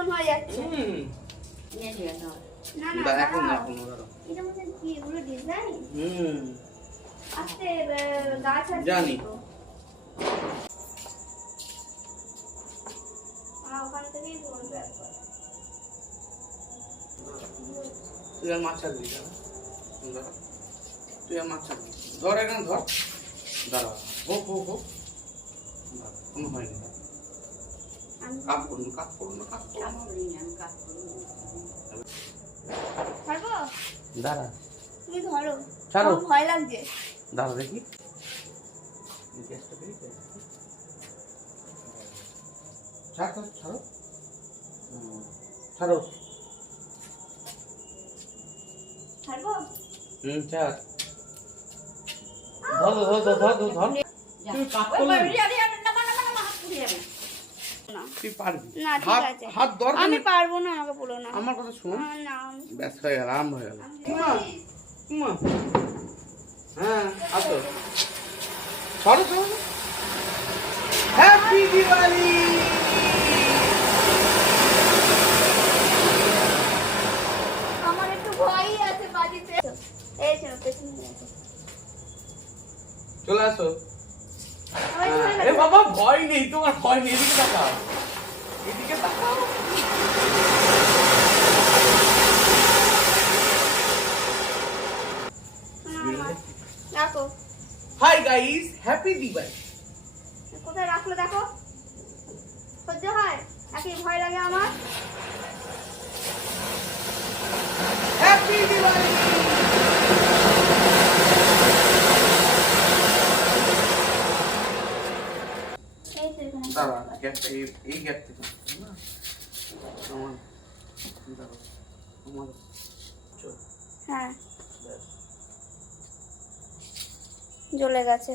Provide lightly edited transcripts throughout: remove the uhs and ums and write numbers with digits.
দূষণ হয়ে যাচ্ছে। না না এখন দাঁড়াও। এটার মধ্যে কি এগুলো ডিজাইন? আস্তে গাছ আছে জানি। তো। ওখান থেকেই ধরবে একবার। তুই আর মাছ ছাড়বি তুই আর মাছ ছাড়বি ধর এখানে ধর দাঁড়া হোক হোক হোক কোনো হয়নি কাপ করুন ছাড়বো? দাঁড়া তুমি ধরো। ছাড়ো। আমার ভয় লাগছে। দাঁড়া দেখি ছাড়ো ছাড়ো ছাড়ো ছাড়বো? ছাড় ধর ধর ধর ধর ধর ধর তুই কাপ করলে না তুই পারবি না ঠিক আছে হাত ধর আমি পারবো না, আমাকে বলো না। আমার কথা শোন না ব্যাস হয়ে গেল আরাম হয়ে গেল হ্যাঁ আসো সরো সরো হ্যাপি দিওয়ালি আমার একটু ভয়ই আছে বাজিতে। এই শোনো পেছনে আছে। চলে আসো এ বাবা ভয় নেই তোমার ভয় নেই এদিকে তাকাও এদিকে তাকাও রাখো। হাই গাইস হ্যাপি দিওয়ালি কোথায় রাখলো দেখো। সহ্য হয়? একই ভয় লাগে আমার। হ্যাপি দিওয়ালি এই তো এখানে। দাঁড়া গ্যাপটা এই গ্যাপ থেকে না আমার দাঁড়া আমার চল হ্যাঁ জ্বলে গেছে।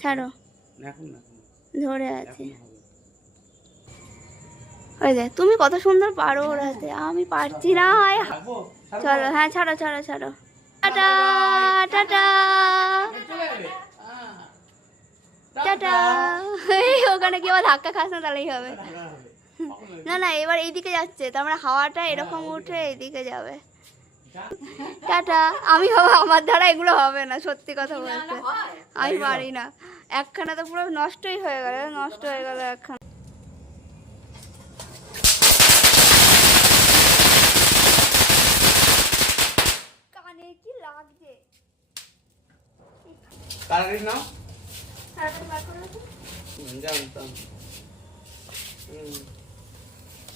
ছাড়ো এখন না ধরে আছে। এখন হবে ওই যে তুমি কত সুন্দর পারো ওড়াতে, আমি পারছি না। থাকবো চলো হ্যাঁ ছাড়ো ছাড়ো ছাড়ো। টাটা টাটা চলে যাবে টাটা। এই ওখানে কি আবার ধাক্কা খাস না তাহলেই হবে। না না এবার এইদিকে যাচ্ছে, তার মানে হাওয়াটা এরকম উঠে এইদিকে যাবে। টাটা। আমি ভাবো আমার দ্বারা এগুলো হবে না, সত্যি কথা বলতে আমি পারি না। একখানা তো পুরো নষ্টই হয়ে গেল, নষ্ট হয়ে গেল একখানা। কানে কি লাগছে? তাড়াতাড়ি নাও তাড়াতাড়ি বার করে রাখো। জানতাম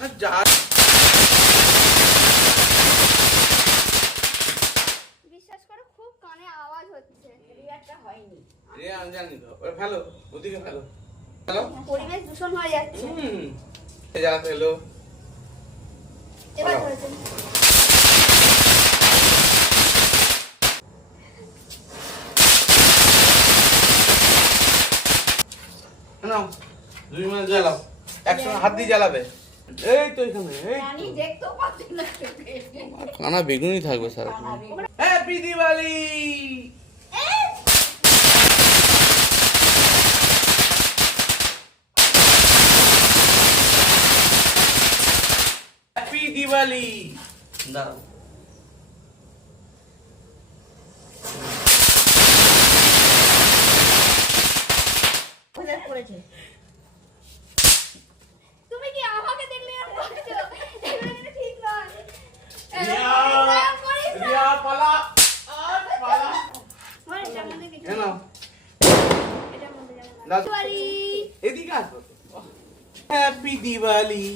আর যা বিশ্বাস করো খুব কানে আওয়াজ হচ্ছে। রিয়ারটা হয়নি। রে আমি জানি তো ওরে ফেলো ওদিকে ফেলো ফেলো পরিবেশ দূষণ হয়ে যাচ্ছে। জ্বালাতে এলো এবার ধরেছে। নাও 2 মিনিট জ্বালাও একসঙ্গে হাত দিয়ে জ্বালাবে এই তো এখানে এই আমি দেখতেও পাচ্ছি না। কানা বেগুনি থাকবে sir happy Diwali happy Diwali দাঁড়াও তুমি কি আমাকে দেখলে এরকম করছো? এগুলো কিন্তু ঠিক নয়। রিয়া পালা আর পালা মানে এটার মধ্যে কিছু এ নাও এটার মধ্যে যেমন দাও। দিওয়ালি। এদিকে আসো হ্যাপি দিওয়ালি